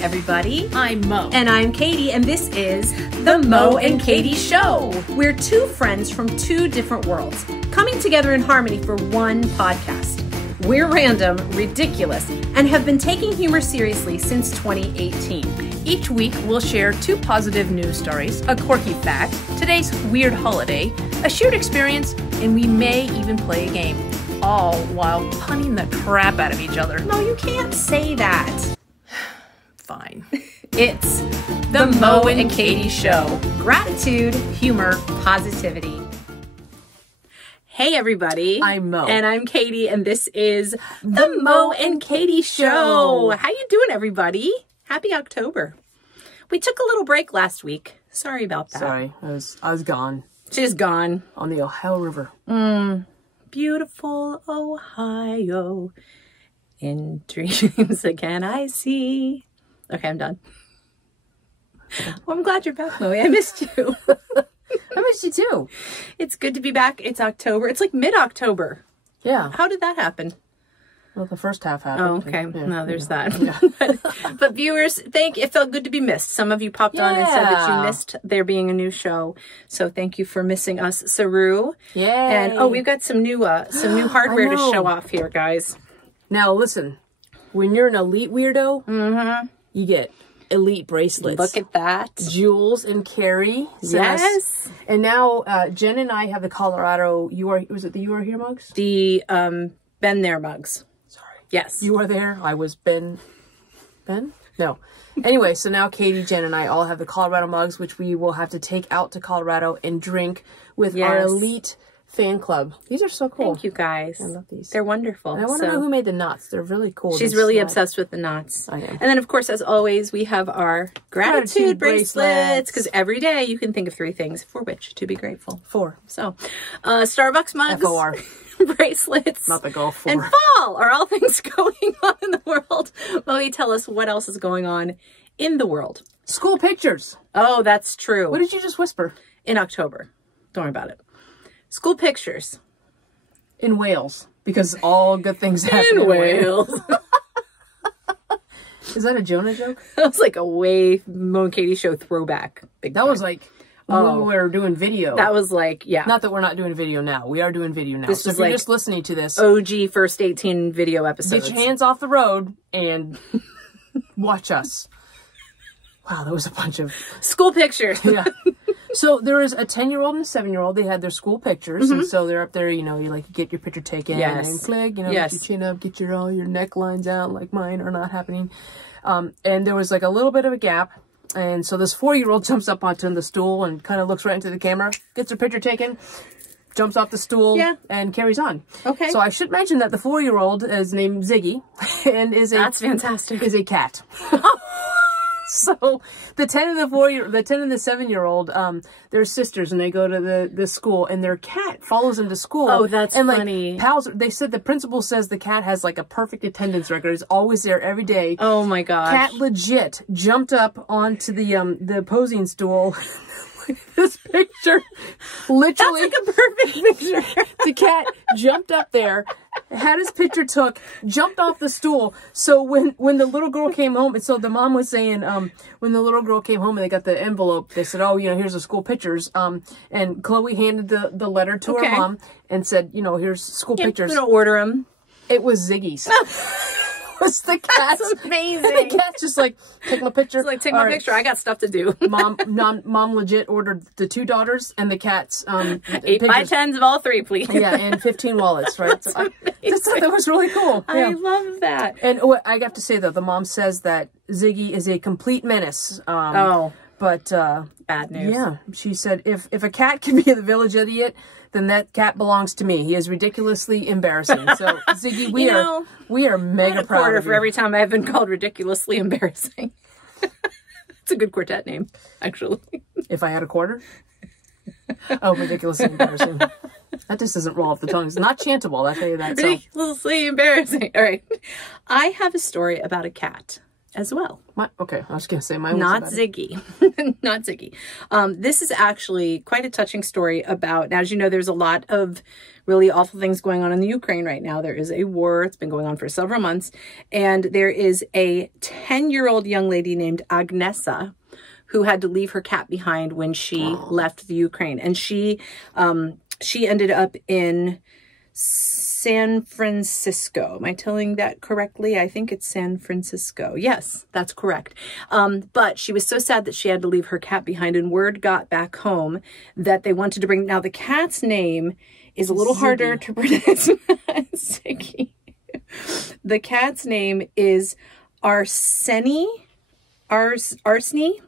everybody. I'm Mo. And I'm Katie, and this is The Mo and Katie Show. We're two friends from two different worlds, coming together in harmony for one podcast. We're random, ridiculous, and have been taking humor seriously since 2018. Each week, we'll share two positive news stories, a quirky fact, today's weird holiday, a shared experience, and we may even play a game, all while punning the crap out of each other. No, you can't say that. Fine. It's The Mo and Katie Show. Gratitude, humor, positivity. Hey everybody. I'm Mo. And I'm Katie, and this is The Mo and Katie Show. How you doing, everybody? Happy October. We took a little break last week. Sorry about that. Sorry, I was gone. She's gone. On the Ohio River. Beautiful Ohio, in dreams again I see. Okay, I'm done. Well, I'm glad you're back, Chloe. I missed you. I missed you too. It's good to be back. It's October. It's like mid-October. Yeah. How did that happen? Well, the first half happened. Oh, okay. Yeah, No, there's that. Yeah. But viewers, it felt good to be missed. Some of you popped on and said that you missed there being a new show. So thank you for missing us, Saru. Yay. And we've got some new hardware to show off here, guys. Now listen, when you're an elite weirdo, you get elite bracelets. Look at that. Jules and Carrie. Yes. And now Jen and I have the Colorado was it the You Are Here mugs? The Been There mugs. Sorry. Yes. You Are There. I was Ben? No. Anyway, so now Katie, Jen, and I all have the Colorado mugs, which we will have to take out to Colorado and drink with our elite fan club. These are so cool. Thank you, guys. I love these. They're wonderful. And I want to know who made the knots. They're really cool. She's really obsessed with the knots. I am. And then, of course, as always, we have our gratitude bracelets. Because every day you can think of 3 things for which to be grateful. 4. So, Starbucks mugs. FOR. Bracelets. Not the Gulf 4. And fall are all things going on in the world. Chloe, tell us what else is going on in the world. School pictures. Oh, that's true. What did you just whisper? In October. Don't worry about it. School pictures. In Wales. Because all good things happen in Wales. Is that a Jonah joke? That was like a way Mo and Katie Show throwback. Big That time. was like when we were doing video. That was like, yeah. Not that we're not doing video now. We are doing video now. This so is if you're like just listening to this, OG first 18 video episodes. get your hands off the road and watch us. Wow, that was a bunch of... School pictures. Yeah. So there is a 10-year-old and a 7-year-old. They had their school pictures. And so they're up there, you like get your picture taken and click, get your chin up, get all your necklines out like mine are not happening. And there was like a little bit of a gap. And so this 4-year-old jumps up onto the stool and kind of looks right into the camera, gets her picture taken, jumps off the stool, and carries on. Okay. So I should mention that the 4-year-old is named Ziggy and That's fantastic. Is a cat. So the 10 and the 7-year-old, they're sisters, and they go to the school, and their cat follows them to school. Oh, that's and, funny. Pals, they said the principal says the cat has like a perfect attendance record. It's always there every day. Oh my gosh. Cat legit jumped up onto the posing stool. This picture, literally. That's like a perfect picture. The cat jumped up there, had his picture took, jumped off the stool. So when the little girl came home, and so the mom was saying, when the little girl came home and they got the envelope, they said, oh, here's the school pictures. And Chloe handed the letter to her mom and said, here's school pictures. I'm going to order them. It was Ziggy's. Was the cat. That's amazing. The cat's just like, take my picture. It's like, take my picture. I got stuff to do. Mom legit ordered the 2 daughters and the cats. 8x10s of all 3, please. Yeah, and 15 wallets, right? So I just thought that was really cool. I love that. And what I have to say, though, the mom says that Ziggy is a complete menace. But bad news. Yeah, she said, if a cat can be the village idiot, then that cat belongs to me. He is ridiculously embarrassing. So, Ziggy, we are mega proud of you. For every time I've been called ridiculously embarrassing. It's a good quartet name, actually. If I had a quarter? Oh, ridiculously embarrassing. That just doesn't roll off the tongue. It's not chantable, I'll tell you that. Ridiculously embarrassing. All right. I have a story about a cat as well. Okay, I was going to say mine was not Ziggy. Not Ziggy. This is actually quite a touching story about, as you know, there's a lot of really awful things going on in the Ukraine right now. There is a war. It's been going on for several months. And there is a 10-year-old young lady named Agnesa who had to leave her cat behind when she left the Ukraine. And she ended up in San Francisco. Am I telling that correctly? I think it's San Francisco. Yes, that's correct. But she was so sad that she had to leave her cat behind, and word got back home that they wanted to bring... Now, the cat's name is a little harder to pronounce. Ziggy. The cat's name is Arseny. Arseny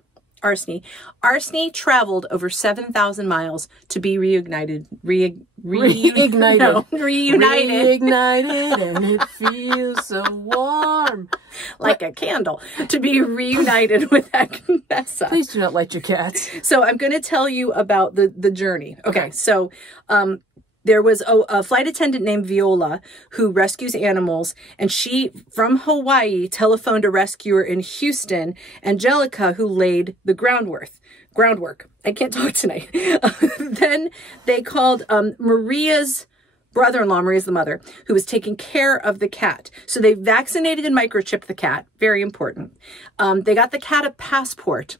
traveled over 7,000 miles to be reunited, reignited, and it feels so warm. Like a candle. To be reunited with Agnesa. Please do not light your cats. So I'm going to tell you about the journey. Okay, so there was a flight attendant named Viola who rescues animals, and she, from Hawaii, telephoned a rescuer in Houston, Angelica, who laid the groundwork. I can't talk tonight. Then they called Maria's brother-in-law, Maria's the mother, who was taking care of the cat. So they vaccinated and microchipped the cat. Very important. They got the cat a passport.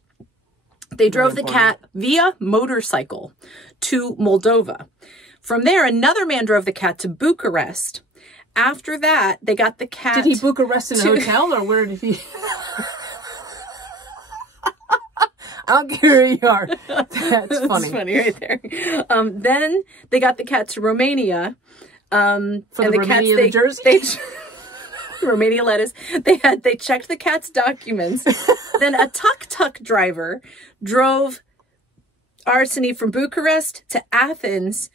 They drove the cat via motorcycle to Moldova. From there, another man drove the cat to Bucharest. After that, they got the cat... Did he Bucharest in a hotel, or where did he... I don't care who you are. That's funny. That's funny right there. Then they got the cat to Romania. For the Romania, the Jersey? Romania lettuce. They checked the cat's documents. Then a tuk-tuk driver drove Arseny from Bucharest to Athens.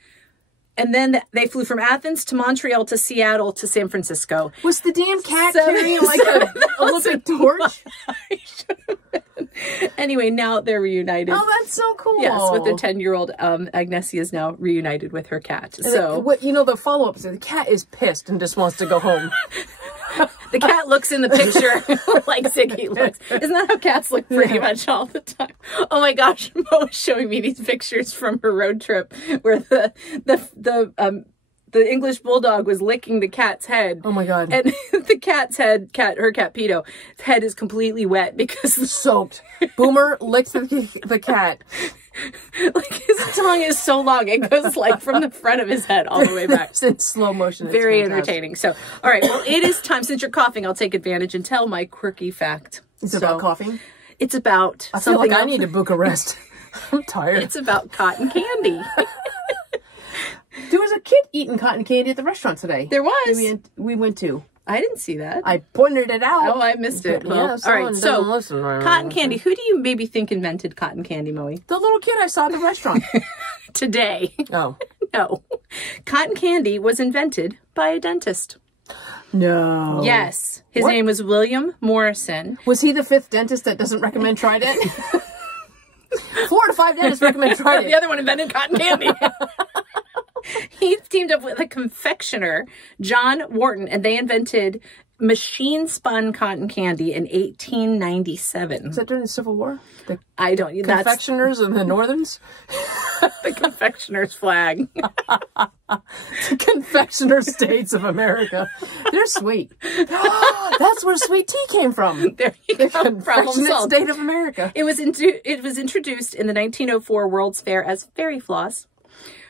And then they flew from Athens to Montreal to Seattle to San Francisco. Was the damn cat carrying like a little torch? Anyway, now they're reunited. Oh, that's so cool. Yes, with their 10-year-old Agnesa is now reunited with her cat. And so, the follow-up is the cat is pissed and just wants to go home. The cat looks in the picture like Ziggy looks. Isn't that how cats look pretty much all the time? Oh my gosh, Mo was showing me these pictures from her road trip where the English bulldog was licking the cat's head. Oh my god! And the cat's head, her cat Pito, head is completely wet because soaked. Boomer licked the cat. Like his tongue is so long, it goes like from the front of his head all the way back. It's in slow motion. Very entertaining. So, all right, well, it is time. Since you're coughing, I'll take advantage and tell my quirky fact. It's about coughing? It's about I feel like I need to book a rest. I'm tired. It's about cotton candy. There was a kid eating cotton candy at the restaurant today. There was. We went to. I didn't see that. I pointed it out. Oh, I missed it. Well, yeah, all right, so cotton candy. Who do you maybe think invented cotton candy, Moe? The little kid I saw at the restaurant. Today. Oh. No. Cotton candy was invented by a dentist. No. Yes. His name was William Morrison. Was he the 5th dentist that doesn't recommend Trident? 4 to 5 dentists recommend Trident. The other one invented cotton candy. He teamed up with a confectioner, John Wharton, and they invented machine-spun cotton candy in 1897. Is that during the Civil War? I don't. Confectioners and the Northerns? The confectioner's flag. The confectioner states of America. They're sweet. That's where sweet tea came from. There you go. Confectionate state of America. It was introduced in the 1904 World's Fair as fairy floss.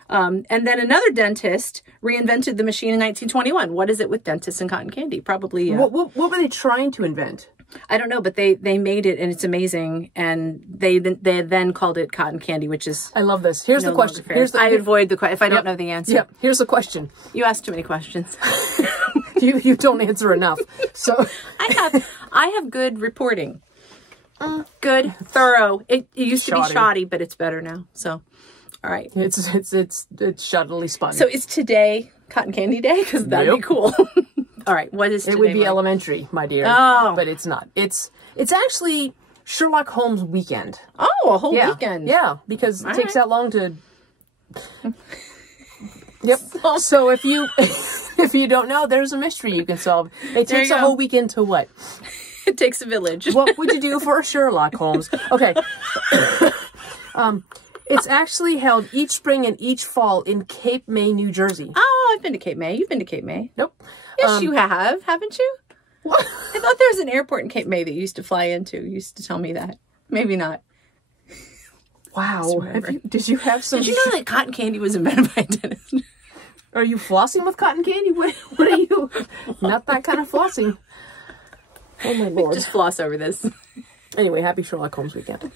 And then another dentist reinvented the machine in 1921. What is it with dentists and cotton candy? Probably... What were they trying to invent? I don't know, but they made it, and it's amazing. And they then called it cotton candy, which is... I love this. Here's the question. I avoid the question if I don't know the answer. Yep. Here's the question. You asked too many questions. you don't answer enough. So I have good reporting. Good, thorough. It used to be shoddy, but it's better now. So... All right. It's shoddily spun. So is today Cotton Candy Day? Because that'd be cool. All right. What is today? It would be elementary, my dear. Oh. But it's not. It's actually Sherlock Holmes weekend. Oh, a whole weekend. Yeah, because it takes that long to... Yep. So if you don't know, there's a mystery you can solve. It takes a whole weekend to what? It takes a village. What would you do for a Sherlock Holmes? Okay. It's actually held each spring and each fall in Cape May, New Jersey. Oh, I've been to Cape May. You've been to Cape May. Nope. Yes, you have, haven't you? What? I thought there was an airport in Cape May that you used to fly into. You used to tell me that. Maybe not. Wow. Did you have some... Did you know that cotton candy was invented by a dentist? Are you flossing with cotton candy? What are you? Not that kind of flossing. Oh, my Lord. Just floss over this. Anyway, happy Sherlock Holmes weekend.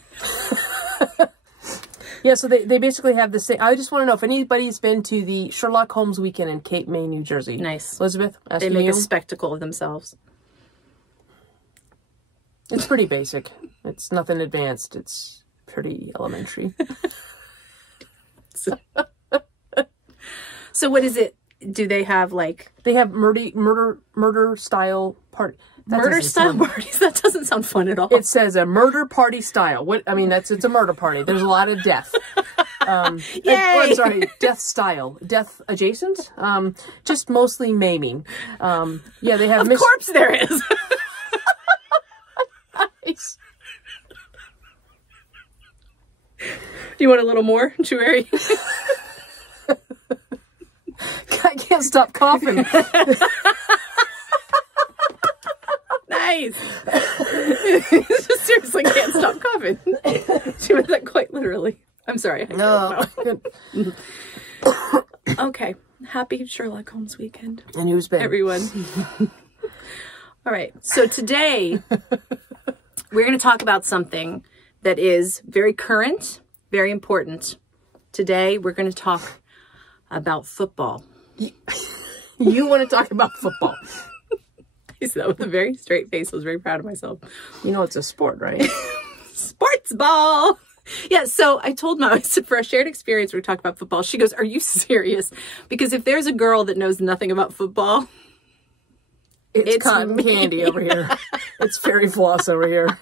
Yeah, so they basically have the same... I just want to know if anybody's been to the Sherlock Holmes weekend in Cape May, New Jersey. Nice. Elizabeth, they make a spectacle of themselves. It's pretty basic. It's nothing advanced. It's pretty elementary. So what is it? Do they have like... They have murder style party. Murder style parties? That doesn't sound fun at all. It says a murder party style. What I mean, it's a murder party. There's a lot of death. Yay! I'm sorry, death style. Death adjacent? Just mostly maiming. Yeah, they have... Of course there is. Nice. Do you want a little more, Chewery? I can't stop coughing. Nice. Seriously, can't stop coughing. She meant that quite literally. I'm sorry. No. Okay. Happy Sherlock Holmes weekend. And who's been? Everyone. All right. So today, we're going to talk about something that is very current, very important. Today, we're going to talk about football. You want to talk about football? I said that with a very straight face. I was very proud of myself. You know it's a sport, right? Sports ball. Yeah, so I told Mom, I said, for a shared experience, we talk about football. She goes, are you serious? Because if there's a girl that knows nothing about football, it's cotton candy over here. It's fairy floss over here.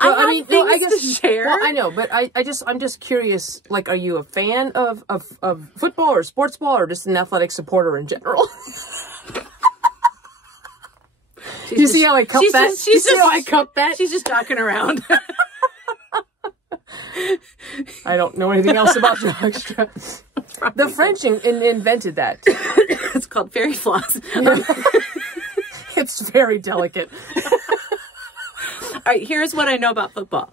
Well, I mean, no, I guess to share. Well, I know, but I'm just curious. Like, are you a fan of football or sports ball, or just an athletic supporter in general? You see how I cup that? You see how I cup that? She's just talking around. I don't know anything else about your extra. The French invented that. It's called fairy floss. It's very delicate. All right, here's what I know about football.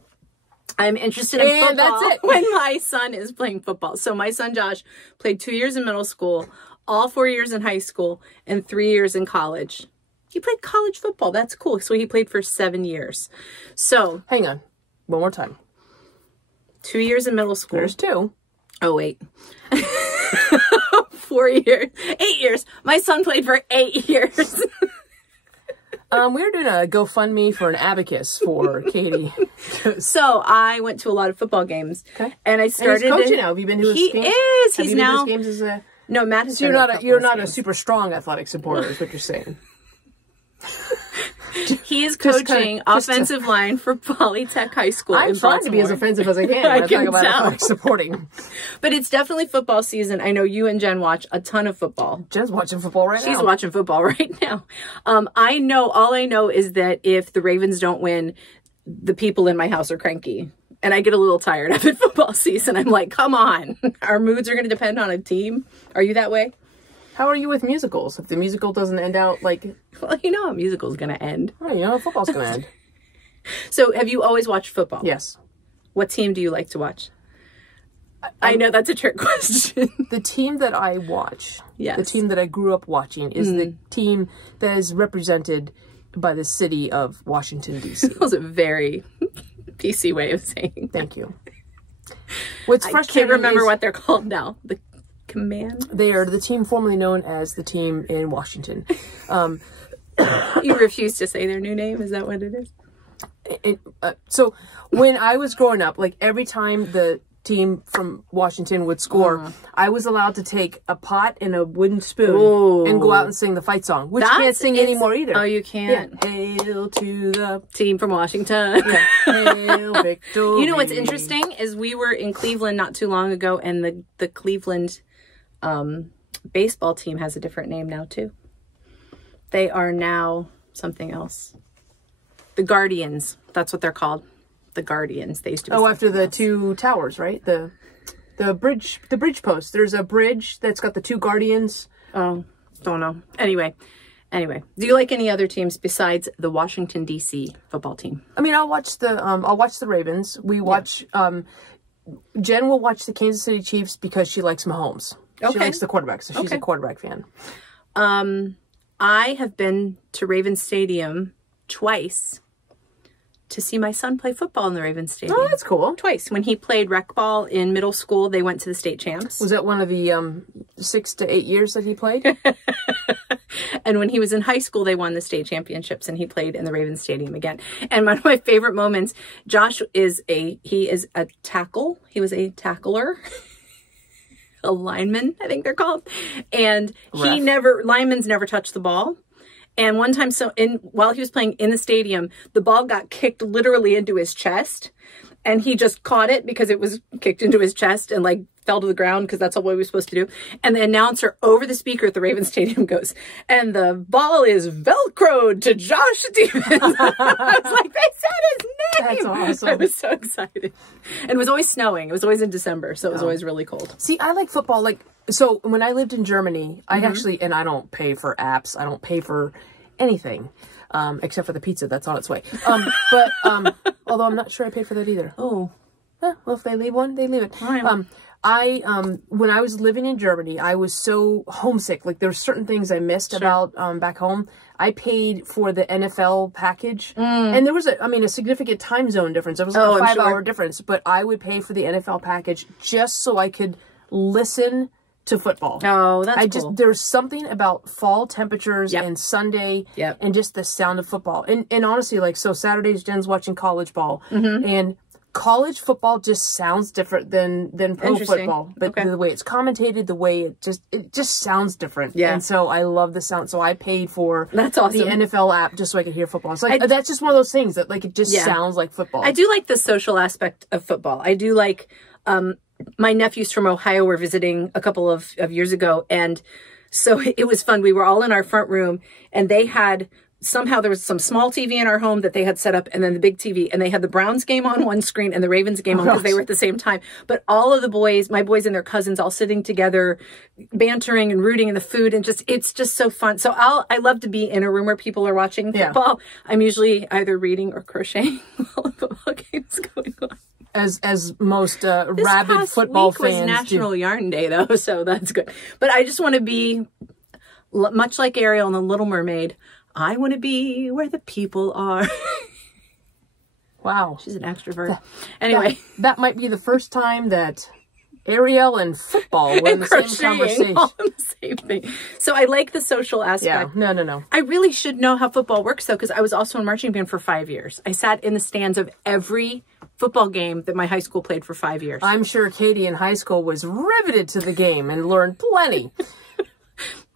I'm interested in football that's it. when my son is playing football. So my son Josh played 2 years in middle school, all 4 years in high school, and 3 years in college. He played college football. That's cool. So he played for 7 years. So hang on, one more time. 2 years in middle school. There's 2. Oh wait. 4 years. 8 years. My son played for 8 years. We're doing a GoFundMe for an abacus for Katie. So I went to a lot of football games. Okay. And I started... And he's coaching now. Have you been to his games? He is. Have He's you been now... to his games as a... No, Matt has so you're not a super strong athletic supporter is what you're saying. He is coaching offensive line for Polytech High School I'm in trying Baltimore. to be as offensive as I can. I can about tell. athletic supporting. But it's definitely football season. I know you and Jen watch a ton of football. Jen's watching football right now. She's watching football right now. All I know is that if the Ravens don't win, the people in my house are cranky. And I get a little tired of it football season. I'm like, come on. Our moods are going to depend on a team. Are you that way? How are you with musicals? If the musical doesn't end out like... Well, you know how a musical's going to end. Oh, you know how football's going to end. So have you always watched football? Yes. What team do you like to watch? I know that's a trick question. The team that I watch, yes. The team that I grew up watching is the team that is represented by the city of Washington, D.C. That was a very PC way of saying Thank you. What's frustrating I can't remember what they're called now. The Command? They are the team formerly known as the team in Washington. You refuse to say their new name? Is that what it is? So when I was growing up, like every time the team from Washington would score, I was allowed to take a pot and a wooden spoon and go out and sing the fight song, which you can't sing anymore either. Oh, you can't? Yeah. Hail to the team from Washington. Yeah. Hail victory. You know what's interesting is we were in Cleveland not too long ago, and the Cleveland baseball team has a different name now too. They are now something else. The Guardians. That's what they're called. The Guardians. They used to be. Oh, after the two towers, right? The bridge post. There's a bridge that's got the two Guardians. Oh, don't know. Anyway, do you like any other teams besides the Washington D.C. football team? I mean, I'll watch the Ravens. We watch. Jen will watch the Kansas City Chiefs because she likes Mahomes. Okay. She likes the quarterback, so she's a quarterback fan. I have been to Ravens Stadium twice to see my son play football in the Ravens Stadium. Oh, that's cool. Twice. When he played rec ball in middle school, they went to the state champs. Was that one of the 6 to 8 years that he played? And when he was in high school, they won the state championships, and he played in the Ravens Stadium again. And one of my favorite moments, Josh is a tackle. He was a tackler. A lineman, I think they're called. And linemen's never touched the ball. And one time, while he was playing in the stadium, the ball got kicked literally into his chest. And he just caught it because it was kicked into his chest and like fell to the ground because that's all what he was supposed to do. And the announcer over the speaker at the Ravens Stadium goes, and the ball is Velcroed to Josh Stevens. I was like, they said his name. That's awesome. I was so excited. And it was always snowing. It was always in December. So it was always really cold. See, I like football. So when I lived in Germany, I actually, and I don't pay for apps. I don't pay for anything. Except for the pizza that's on its way. But although I'm not sure I paid for that either. Oh, well, if they leave one, they leave it. When I was living in Germany, I was so homesick. Like, there were certain things I missed about back home. I paid for the NFL package, and there was a significant time zone difference. There was like a 5-hour difference, but I would pay for the NFL package just so I could listen to football. Oh, that's cool. There's something about fall temperatures and Sunday and just the sound of football. And honestly, so Saturdays, Jen's watching college ball, and college football just sounds different than pro football. But the way it's commentated, the way it just sounds different. Yeah. And so I love the sound. So I paid for the NFL app just so I could hear football. It's like, that's just one of those things that it just sounds like football. I do like the social aspect of football. I do like, my nephews from Ohio were visiting a couple of years ago. And so it was fun. We were all in our front room, and they had, somehow there was some small TV in our home that they had set up, and then the big TV, and they had the Browns game on one screen and the Ravens game on because they were at the same time. But all of the boys, my boys and their cousins, all sitting together, bantering and rooting in the food, and it's just so fun. So I love to be in a room where people are watching football. I'm usually either reading or crocheting while a football game is going on. As most rabid football fans do. This past week was National Yarn Day, though, so that's good. But I just want to be, much like Ariel in The Little Mermaid, I want to be where the people are. Wow. She's an extrovert. Anyway. That might be the first time that Ariel and football were in the same conversation. All in the same thing. So I like the social aspect. Yeah, no. I really should know how football works, though, because I was also in marching band for 5 years. I sat in the stands of every football game that my high school played for 5 years. I'm sure Katie in high school was riveted to the game and learned plenty.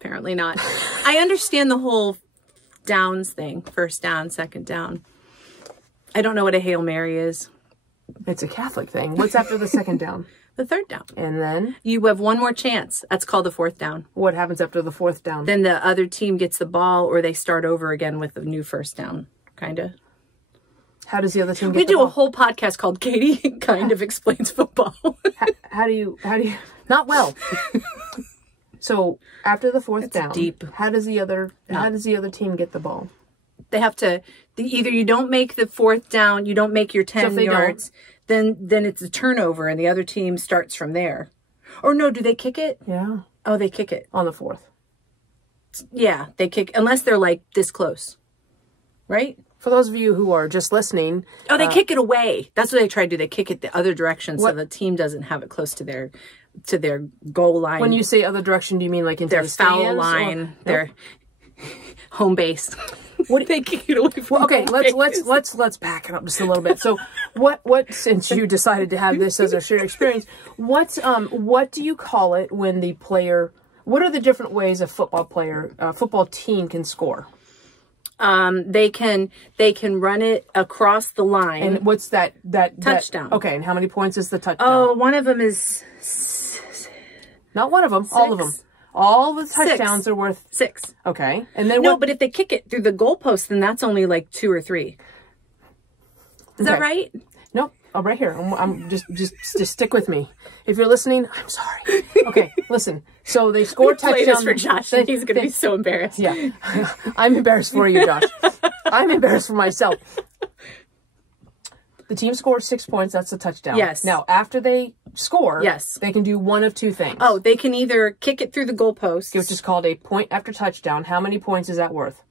Apparently not. I understand the whole downs thing. First down, second down. I don't know what a Hail Mary is. It's a Catholic thing. What's after the second down? The third down. And then? You have one more chance. That's called the fourth down. What happens after the fourth down? Then the other team gets the ball, or they start over again with a new first down, kind of. How does the other team get the ball? We do a whole podcast called Katie Kind of Explains Football. how do you, not well. So after the fourth down, deep. How does the other team get the ball? They have to, either you don't make the fourth down, you don't make your 10 yards, then it's a turnover and the other team starts from there. Or no, do they kick it? Yeah. Oh, they kick it. On the fourth. Yeah, they kick, unless they're like this close. Right? For those of you who are just listening. Oh, they kick it away. That's what they try to do. They kick it the other direction so the team doesn't have it close to their goal line. When you say other direction, do you mean like into their the stands? Foul line, their home base? What they kick it away from? Well, okay, let's back it up just a little bit. So, what since you decided to have this as a shared experience, what do you call it when the player? What are the different ways a football team can score? They can run it across the line. And what's that touchdown? Okay, and how many points is the touchdown? Oh, one of them is not one of them. 6. All of them. All the touchdowns are worth 6. Okay, and then no, but if they kick it through the goalpost, then that's only like 2 or 3. Is that right? Nope. Oh, right here. I'm just stick with me. If you're listening, I'm sorry. Okay, listen. So they score touchdown. Play this for Josh. He's going to be so embarrassed. Yeah. I'm embarrassed for you, Josh. I'm embarrassed for myself. The team scores 6 points. That's a touchdown. Yes. Now, after they score, yes, they can do one of two things. Oh, they can either kick it through the goalpost, which is called a point after touchdown. How many points is that worth?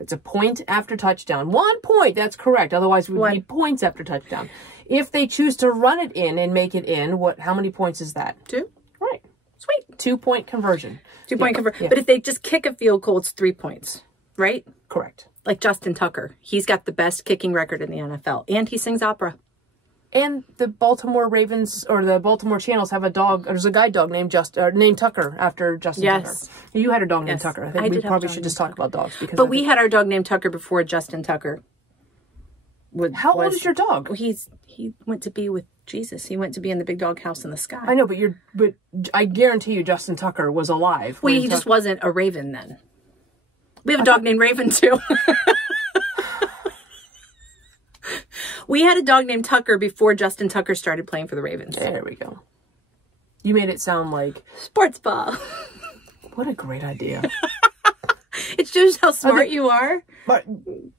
It's a point after touchdown. 1 point. That's correct. Otherwise, we would need points after touchdown. If they choose to run it in and make it in, how many points is that? 2. Right. Sweet. 2-point conversion. 2-point conversion. Yeah. But if they just kick a field goal, it's 3 points, right? Correct. Like Justin Tucker. He's got the best kicking record in the NFL. And he sings opera. And the Baltimore Ravens or the Baltimore Channels have a dog. There's a guide dog named Tucker after Justin Tucker. You had a dog named Tucker. I think we probably should just talk about dogs. But we had our dog named Tucker before Justin Tucker. How old is your dog? Well, he went to be with Jesus. He went to be in the big dog house in the sky. I know, but I guarantee you Justin Tucker was alive. Well, he just wasn't a Raven then. We have a dog named Raven too. We had a dog named Tucker before Justin Tucker started playing for the Ravens. There we go. You made it sound like sports ball. What a great idea. It shows how smart you are. But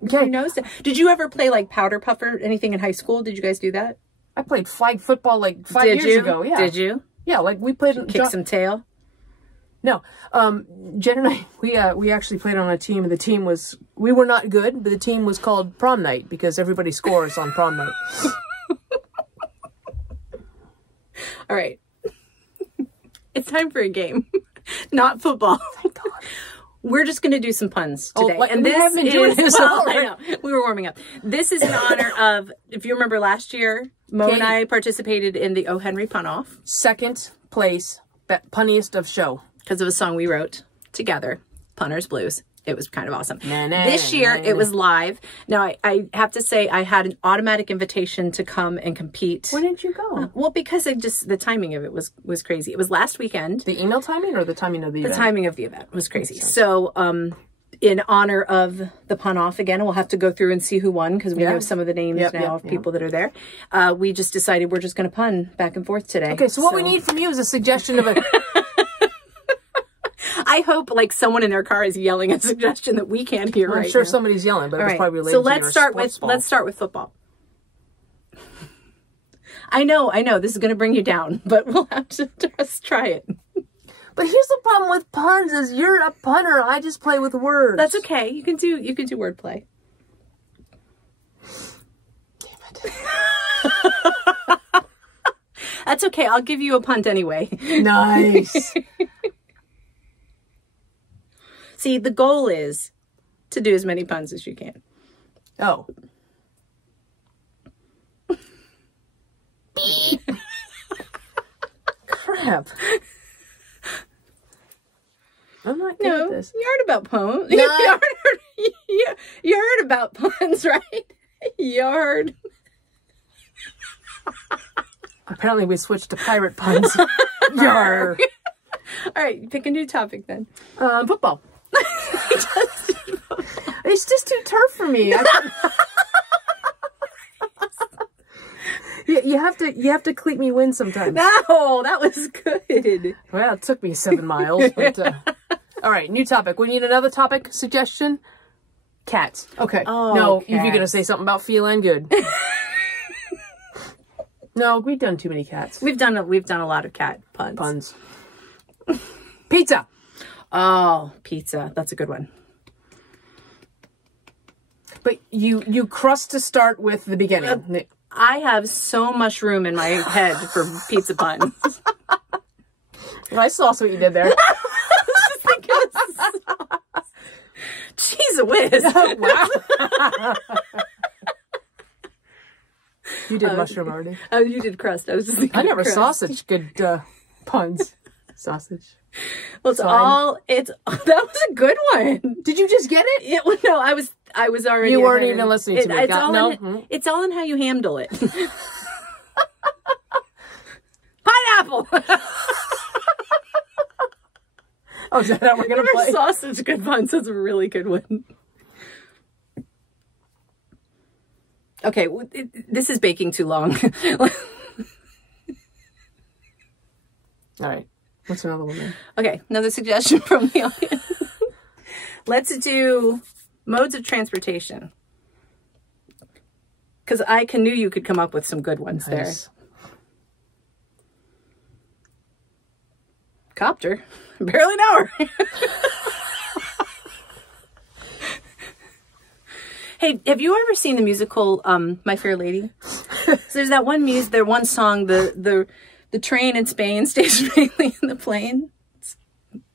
okay. Who knows? Did you ever play like powder puff or anything in high school? Did you guys do that? I played flag football like 5 years ago. Yeah. Did you? Yeah, like we played. Kick some tail. No, Jen and I, we actually played on a team, and the team we were not good, but the team was called Prom Night because everybody scores on Prom Night. All right. It's time for a game. Not football. Thank God. We're just going to do some puns today. And we have been doing this I know. We were warming up. This is in honor of, if you remember last year, Mo and I participated in the O. Henry Pun-Off. Second place, punniest of show. Because of a song we wrote together, Punner's Blues. It was kind of awesome. This year, it was live. Now, I have to say, I had an automatic invitation to come and compete. Where did you go? Well, because the timing of it was crazy. It was last weekend. The email timing or the timing of the event? The timing of the event was crazy. So, in honor of the Pun-Off, again, we'll have to go through and see who won because we know some of the names of people that are there. We just decided we're just going to pun back and forth today. Okay, so what we need from you is a suggestion of a... I hope like someone in their car is yelling a suggestion that we can't hear right now. I'm sure somebody's yelling, but it's probably related to let's start with football. I know. This is going to bring you down, but we'll have to just try it. But here's the problem with puns: is you're a punter. I just play with words. That's okay. You can do wordplay. Damn it. That's okay. I'll give you a punt anyway. Nice. See, the goal is to do as many puns as you can. Oh. Crap. I'm not good at this. You heard about puns. No. You heard about puns, right? You heard. Apparently we switched to pirate puns. Yarr. All right, pick a new topic then. Football. It's just too turf for me. You have to cleat me win sometimes. No, that was good. Well, it took me 7 miles. But, all right, new topic. We need another topic suggestion. Cats. Okay. Oh, no, cats. If you're gonna say something about feline, good. No, we've done too many cats. We've done a lot of cat puns. Pizza. Oh, pizza. That's a good one. But you crust to start with the beginning. I have so much room in my head for pizza puns. I saw what you did there. Jeez, a whiz. Wow. You did mushroom already. Oh, you did crust. I was just thinking I never crust. saw such good puns. Sausage. Well, that was a good one. Did you just get it? No, I was already. You weren't even listening to me. It's all in how you handle it. Pineapple. Oh, is that how we're going to play? Sausage good puns. That's a really good one. Okay, this is baking too long. All right. What's another one then? Okay, another suggestion from the audience. Let's do modes of transportation. Because I knew you could come up with some good ones there. Copter. Barely know her. Hey, have you ever seen the musical My Fair Lady? So there's that one song, the train in Spain stays mainly in the plane.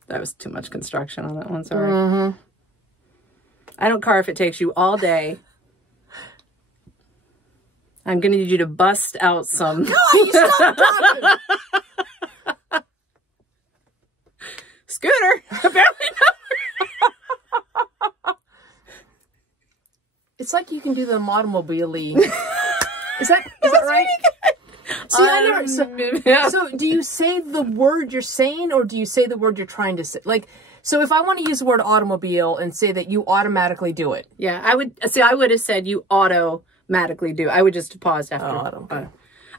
That was too much construction on that one, sorry. Mm-hmm. I don't care if it takes you all day. I'm going to need you to bust out some... No, you stop talking! Scooter! Apparently not. It's like you can do the automobile-y. Is that right? See, I never, so do you say the word you're saying, or do you say the word you're trying to say? Like, so if I want to use the word automobile and say that you automatically do it. Yeah, I would have said you automatically do. I would just have paused after. Oh, okay.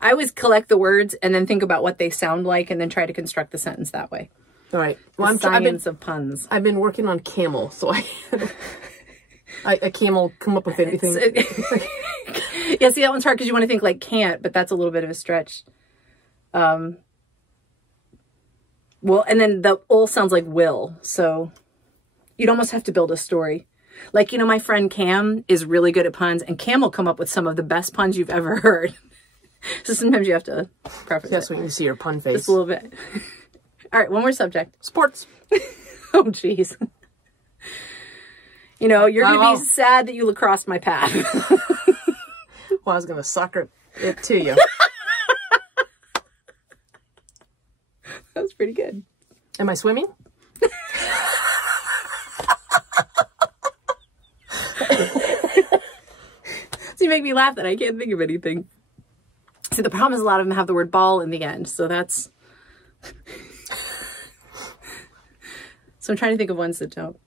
I always collect the words and then think about what they sound like and then try to construct the sentence that way. All right. Well, science of puns. I've been working on camel, so I camel come up with anything. Yeah, see, that one's hard because you want to think like can't, but that's a little bit of a stretch. Well, and then the ul sounds like will, so you'd almost have to build a story. Like, you know, my friend Cam is really good at puns, and Cam will come up with some of the best puns you've ever heard. So sometimes you have to preface That's when you see your pun face. Just a little bit. All right, one more subject. Sports. Oh, jeez. You know, you're going to be sad that you crossed my path. Well, I was going to sucker it to you. That was pretty good. Am I swimming? So you make me laugh that I can't think of anything. See, the problem is a lot of them have the word ball in the end, so that's... So I'm trying to think of ones that don't.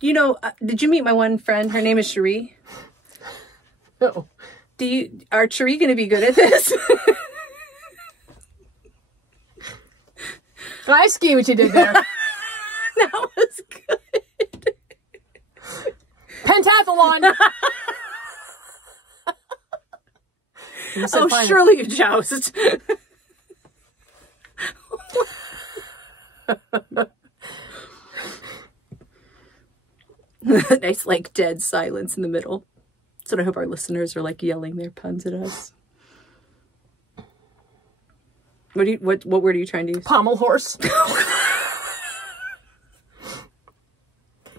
You know, did you meet my one friend? Her name is Cherie. No. Are Cherie going to be good at this? I see what you did there. That was good. Pentathlon. Oh, surely you joust. Nice, like, dead silence in the middle. So I hope our listeners are like yelling their puns at us. What word are you trying to use? Pommel horse.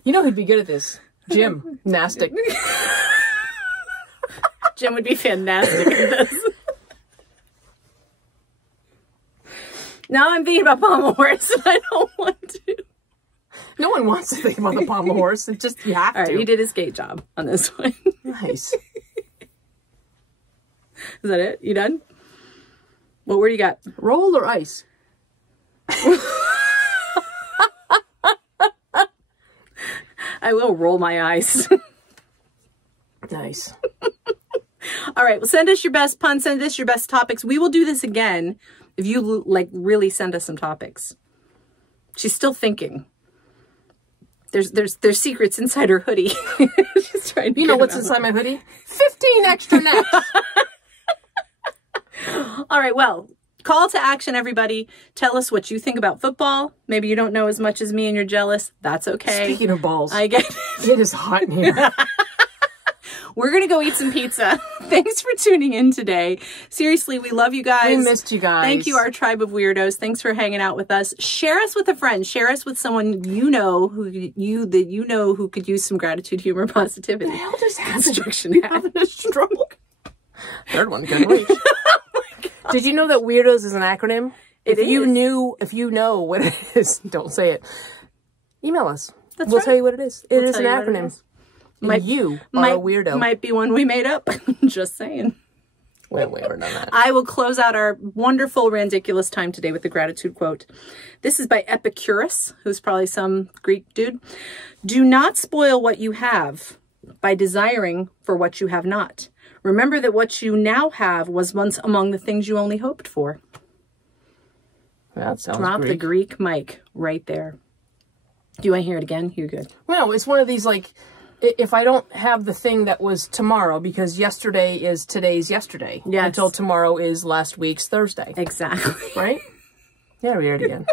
You know who'd be good at this? Jim. Nastic. Jim would be fantastic at this. Now I'm thinking about pommel horse and I don't want to. No one wants to think about the pommel horse. It's just, you have to. All right, you did a skate job on this one. Nice. Is that it? You done? What word you got? Roll or ice? I will roll my eyes. Nice. All right, well, send us your best puns. Send us your best topics. We will do this again if you, like, really send us some topics. She's still thinking. There's secrets inside her hoodie. She's trying to you know what's inside my hoodie? 15 extra necks. All right, well, call to action, everybody. Tell us what you think about football. Maybe you don't know as much as me and you're jealous. That's okay. Speaking of balls. I get it. It is hot in here. We're going to go eat some pizza. Thanks for tuning in today. Seriously, we love you guys. We missed you guys. Thank you, our tribe of weirdos. Thanks for hanging out with us. Share us with a friend. Share us with someone you know who could use some gratitude, humor, positivity. The hell just happened? Construction having a stroke. Third one couldn't reach. Oh my God. Did you know that weirdos is an acronym? If you know what it is, don't say it. Email us. We'll tell you what it is. It is an acronym. You are a weirdo. Might be one we made up. Just saying. Well, we haven't done that. I will close out our wonderful randiculous time today with the gratitude quote. This is by Epicurus, who's probably some Greek dude. Do not spoil what you have. by desiring for what you have not. Remember that what you now have was once among the things you only hoped for. That sounds Drop Greek. the Greek mic right there. Do you want to hear it again? You're good. Well, it's one of these, like, if I don't have the thing that was tomorrow, because yesterday is today's yesterday. Yes. Until tomorrow is last week's Thursday. Exactly. Right? Yeah, we hear it again.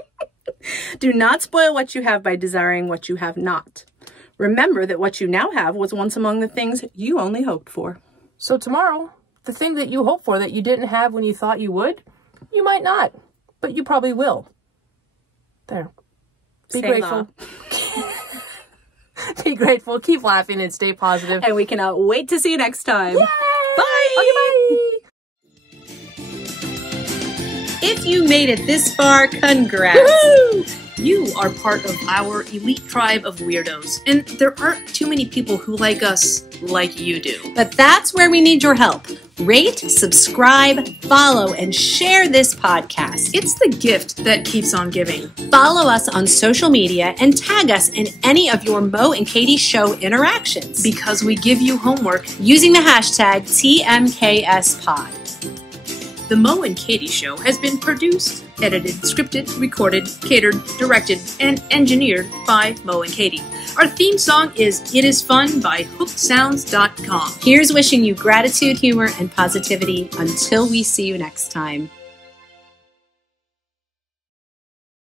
Do not spoil what you have by desiring what you have not. Remember that what you now have was once among the things you only hoped for. So tomorrow, the thing that you hope for that you didn't have when you thought you would, you might not, but you probably will. There. Be grateful. Be grateful. Keep laughing and stay positive. And we cannot wait to see you next time. Yay! Bye. Okay, bye. If you made it this far, congrats. Woo! You are part of our elite tribe of weirdos, and there aren't too many people who like us like you do. But that's where we need your help. Rate, subscribe, follow, and share this podcast. It's the gift that keeps on giving. Follow us on social media and tag us in any of your Mo and Katie Show interactions. Because we give you homework Using the hashtag TMKSPod. The Mo and Katie Show has been produced, edited, scripted, recorded, catered, directed, and engineered by Mo and Katie. Our theme song is It Is Fun by HookedSounds.com. Here's wishing you gratitude, humor, and positivity until we see you next time.